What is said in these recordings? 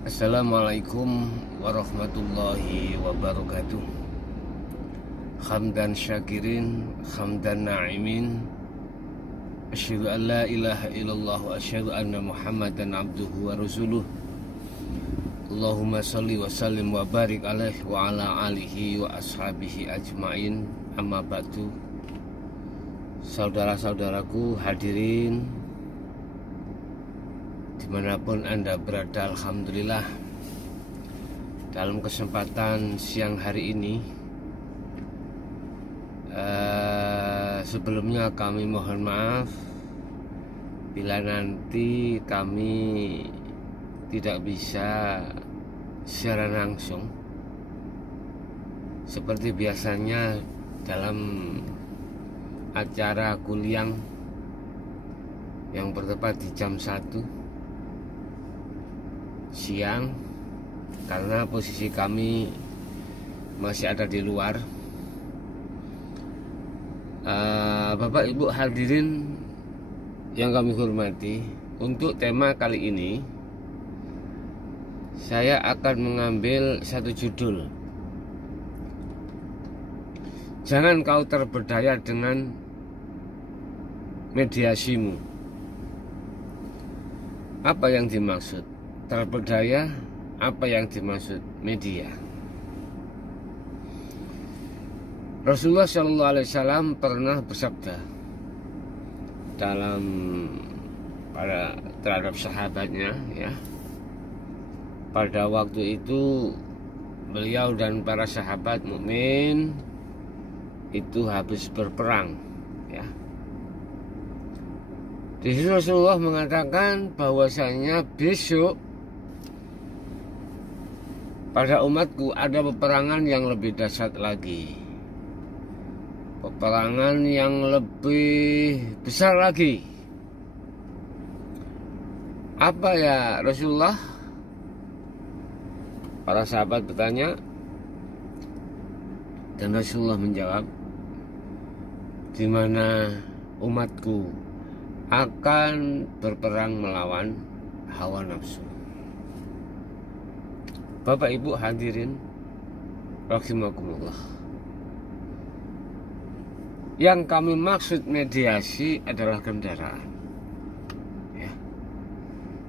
Assalamualaikum warahmatullahi wabarakatuh. Hamdan syakirin, hamdan na'imin. Asyhadu an la ilaha illallah wa asyhadu anna Muhammadan abduhu wa rasuluh. Allahumma salli wa sallim wa barik alaihi wa ala alihi wa ashabihi ajmain. Amma ba'du. Saudara-saudaraku hadirin dimanapun Anda berada, alhamdulillah, dalam kesempatan siang hari ini sebelumnya kami mohon maaf bila nanti kami tidak bisa secara langsung seperti biasanya dalam acara kuliah yang bertepat di jam 1 siang, karena posisi kami masih ada di luar. Bapak Ibu hadirin yang kami hormati, untuk tema kali ini saya akan mengambil satu judul: jangan kau terberdaya dengan mediasimu. Apa yang dimaksud terberdaya? Apa yang dimaksud media? Rasulullah SAW pernah bersabda terhadap sahabatnya, ya. Pada waktu itu beliau dan para sahabat mukmin itu habis berperang, ya. Di situ Rasulullah mengatakan bahwasanya besok pada umatku ada peperangan yang lebih dahsyat lagi, peperangan yang lebih besar lagi. Apa ya Rasulullah? Para sahabat bertanya, dan Rasulullah menjawab, di mana umatku akan berperang melawan hawa nafsu. Bapak Ibu hadirin rahimakumullah, yang kami maksud mediasi adalah kendaraan, ya.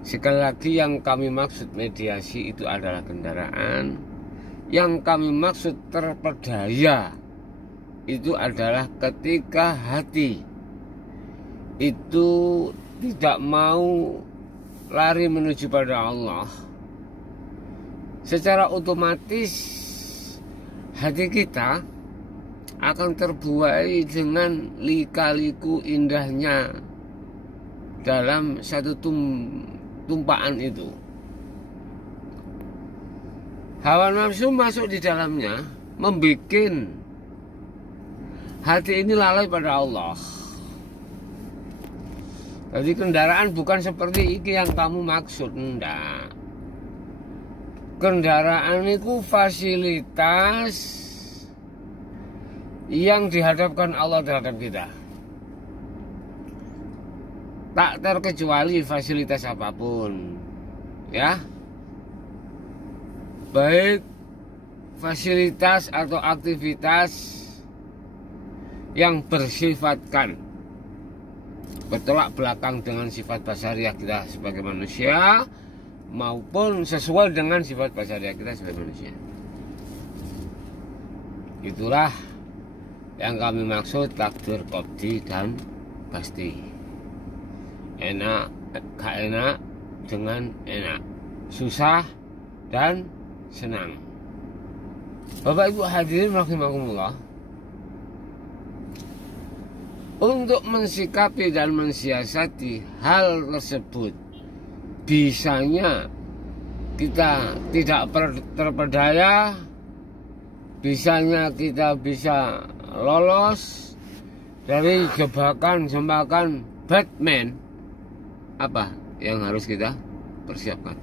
Sekali lagi, yang kami maksud mediasi itu adalah kendaraan. Yang kami maksud terperdaya itu adalah ketika hati itu tidak mau lari menuju pada Allah, secara otomatis hati kita akan terbuai dengan lika-liku indahnya dalam satu tumpaan itu. Hawa nafsu masuk di dalamnya, membuat hati ini lalai pada Allah. Jadi kendaraan bukan seperti ini yang kamu maksud, enggak. Kendaraan itu fasilitas yang dihadapkan Allah terhadap kita. Tak terkecuali fasilitas apapun, ya. Baik fasilitas atau aktivitas yang bersifatkan bertolak belakang dengan sifat basariah kita sebagai manusia, maupun sesuai dengan sifat basariah kita sebagai manusia. Itulah yang kami maksud takdir qadhi dan pasti. Enak, gak enak dengan enak, susah dan senang. Bapak Ibu hadirin rahimakumullah, untuk mensikapi dan mensiasati hal tersebut, bisanya kita tidak terperdaya, bisanya kita bisa lolos dari jebakan Batman. Apa yang harus kita persiapkan?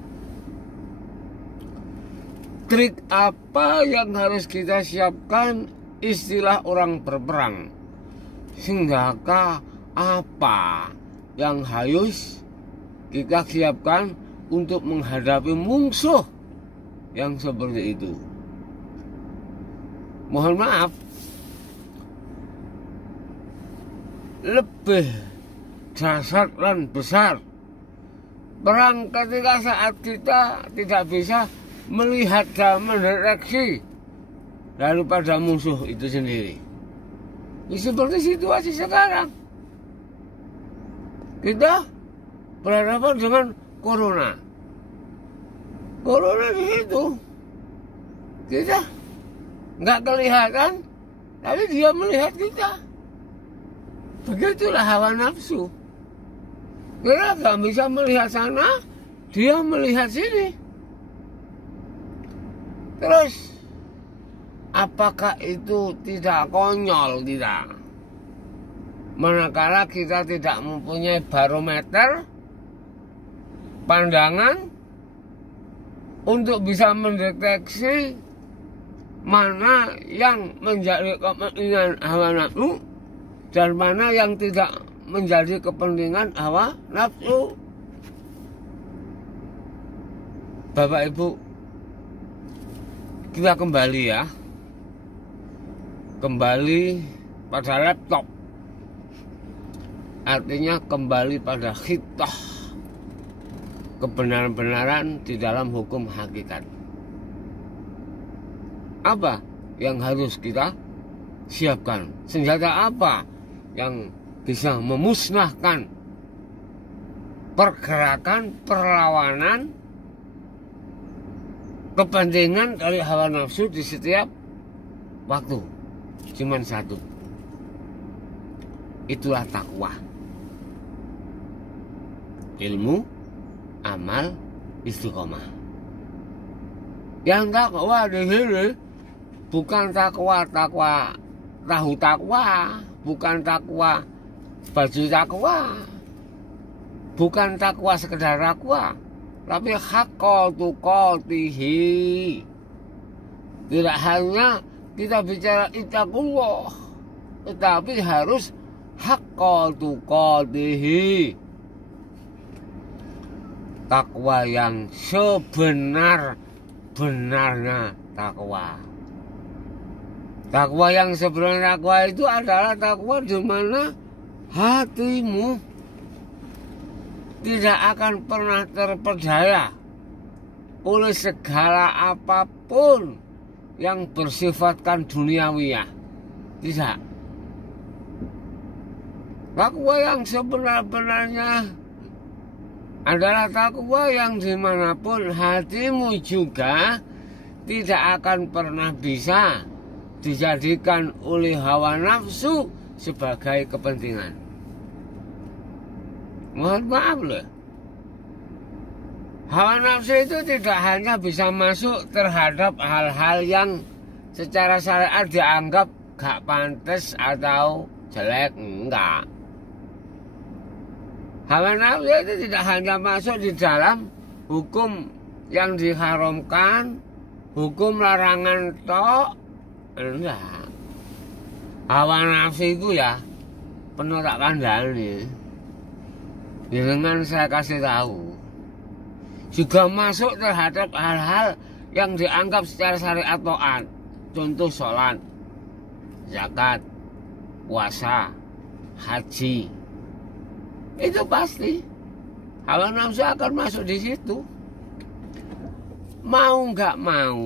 Trik apa yang harus kita siapkan? Istilah orang berperang. Sehingga apa yang harus kita siapkan untuk menghadapi musuh yang seperti itu. Mohon maaf, lebih dasar dan besar perang ketika saat kita tidak bisa melihat dan mendeteksi daripada musuh itu sendiri. Seperti situasi sekarang, kita berhadapan dengan corona. Corona di situ, kita nggak kelihatan, tapi dia melihat kita. Begitulah hawa nafsu. Kita nggak bisa melihat sana, dia melihat sini. Terus, apakah itu tidak konyol? Tidak. Manakala kita tidak mempunyai barometer pandangan untuk bisa mendeteksi mana yang menjadi kepentingan hawa nafsu dan mana yang tidak menjadi kepentingan hawa nafsu. Bapak Ibu, kita kembali ya. Kembali pada laptop. Artinya kembali pada khitah, kebenaran-benaran di dalam hukum hakikat. Apa yang harus kita siapkan? Senjata apa yang bisa memusnahkan pergerakan, perlawanan, kepentingan dari hawa nafsu di setiap waktu? Cuman satu. Itulah takwa. Ilmu, amal, istiqomah. Yang takwa di sini bukan takwa tahu takwa, bukan takwa baju takwa, bukan takwa sekedar takwa, tapi haqqatuqatihi. Tidak hanya kita bicara ittaqullah, tetapi harus haqqatuqatihi. Takwa yang sebenar-benarnya takwa. Takwa yang sebenarnya takwa itu adalah takwa di mana hatimu tidak akan pernah terperdaya oleh segala apapun yang bersifatkan duniawiyah. Tidak. Takwa yang sebenar-benarnya adalah takwa yang dimanapun hatimu juga tidak akan pernah bisa dijadikan oleh hawa nafsu sebagai kepentingan. Mohon maaf loh. Hawa nafsu itu tidak hanya bisa masuk terhadap hal-hal yang secara syariat dianggap gak pantas atau jelek, enggak. Hawa nafsu itu tidak hanya masuk di dalam hukum yang diharamkan, hukum larangan tok, enggak. Hawa nafsu itu ya penuh tak kandhani. Dengan saya kasih tahu, juga masuk terhadap hal-hal yang dianggap secara syariat taat. Contoh sholat, zakat, puasa, haji. Itu pasti hawa nafsu akan masuk di situ. Mau nggak mau,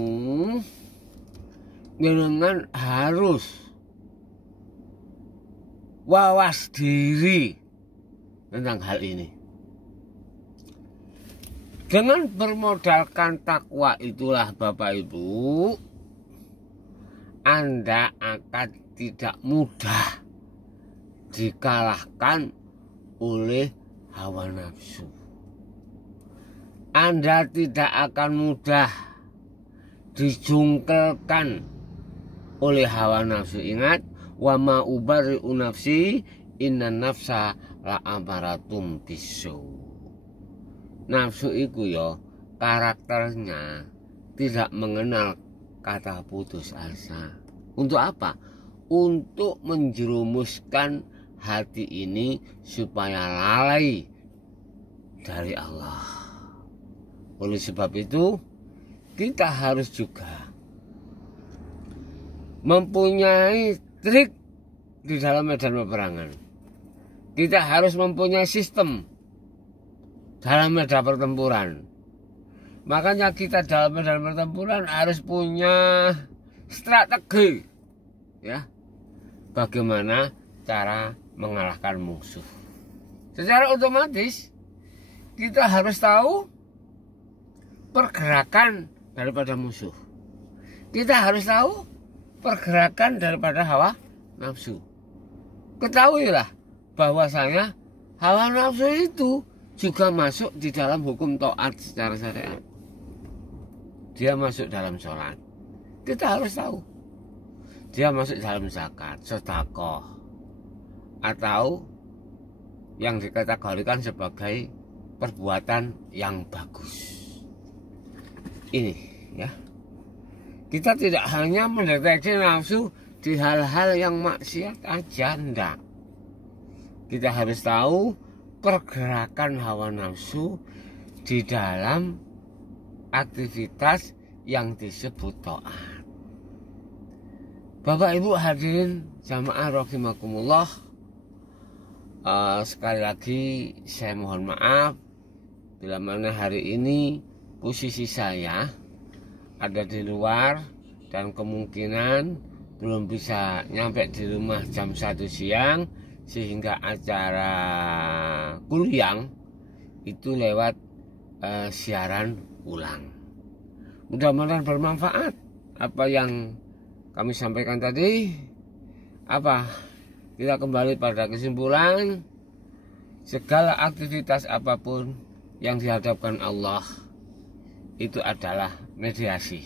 dengan harus wawas diri tentang hal ini. Dengan bermodalkan takwa itulah Bapak Ibu, Anda akan tidak mudah dikalahkan oleh hawa nafsu. Anda tidak akan mudah dijungkelkan oleh hawa nafsu. Ingat, wa ma ubari'u nafsi inna nafsa la amaratum bisu. Nafsu itu ya karakternya tidak mengenal kata putus asa. Untuk apa? Untuk menjerumuskan hati ini supaya lalai dari Allah. Oleh sebab itu kita harus juga mempunyai trik di dalam medan peperangan. Kita harus mempunyai sistem dalam medan pertempuran. Makanya kita dalam medan pertempuran harus punya strategi, ya, bagaimana cara mengalahkan musuh. Secara otomatis kita harus tahu pergerakan daripada musuh. Kita harus tahu pergerakan daripada hawa nafsu. Ketahuilah bahwasanya hawa nafsu itu juga masuk di dalam hukum taat secara syariat. Dia masuk dalam sholat. Kita harus tahu. Dia masuk dalam zakat, sedekah, atau yang dikategorikan sebagai perbuatan yang bagus. Ini, ya. Kita tidak hanya mendeteksi nafsu di hal-hal yang maksiat aja, enggak. Kita harus tahu pergerakan hawa nafsu di dalam aktivitas yang disebut taat. Bapak Ibu hadirin jamaah rahimakumullah, sekali lagi saya mohon maaf bila mana hari ini posisi saya ada di luar dan kemungkinan belum bisa nyampe di rumah jam 1 siang, sehingga acara kuliah itu lewat siaran ulang. Mudah-mudahan bermanfaat apa yang kami sampaikan tadi. Kita kembali pada kesimpulan, segala aktivitas apapun yang dihadapkan Allah itu adalah mediasi,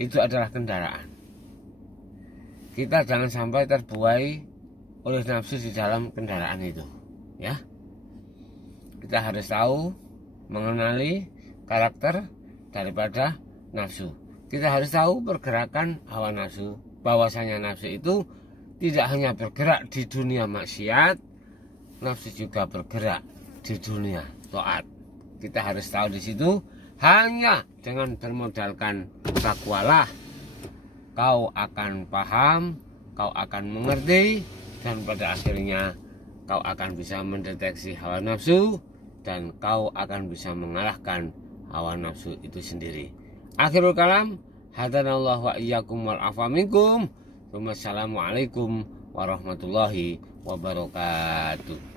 itu adalah kendaraan. Kita jangan sampai terbuai oleh nafsu di dalam kendaraan itu, ya. Kita harus tahu mengenali karakter daripada nafsu. Kita harus tahu pergerakan hawa nafsu, bahwasanya nafsu itu tidak hanya bergerak di dunia maksiat, nafsu juga bergerak di dunia taat. Kita harus tahu di situ. Hanya dengan bermodalkan takwalah kau akan paham, kau akan mengerti, dan pada akhirnya kau akan bisa mendeteksi hawa nafsu dan kau akan bisa mengalahkan hawa nafsu itu sendiri. Akhirul kalam, hadanallahu wa iyyakum wal afa minkum. Wassalamualaikum warahmatullahi wabarakatuh.